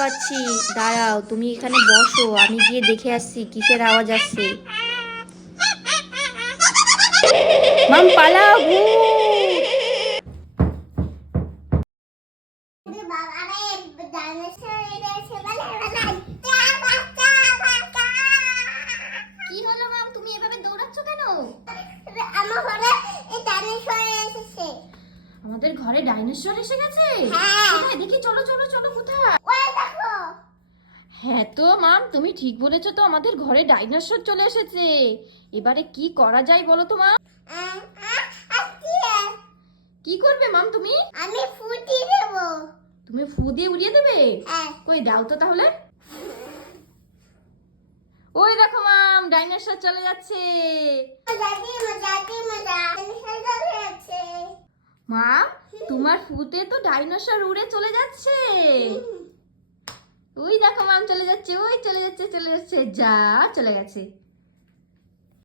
পাচ্ছি, দাঁড়াও তুমি এখানে বসো, আমি গিয়ে দেখে আসছি কিসের আওয়াজ আসছে। মাম পালাও, ভূত! কি হলো মাম, তুমি এভাবে দৌড়াচ্ছ কেন? আমাদের ঘরে ডাইনোসর এসে গেছে? কোথায় দেখি, চলো চলো চলো, কোথায়? হ্যাঁ তো মাম, তুমি ঠিক বলেছো তো, আমাদের ঘরে ডাইনোসর চলে এসেছে। এবারে কি করা যায় বলো তো মাম? কি করবে মাম তুমি? আমি ফুটি দেব। তুমি ফু দিয়ে উড়িয়ে দেবে? হ্যাঁ। কই দাও তো তাহলে। ওই দেখো মাম, ডাইনোসর চলে যাচ্ছে। মা, তোমার ফুতে তো ডাইনোসর উড়ে চলে যাচ্ছে। ওই দেখো মাম চলে যাচ্ছে, ওই চলে যাচ্ছে চলে যাচ্ছে, যা চলে গেছে।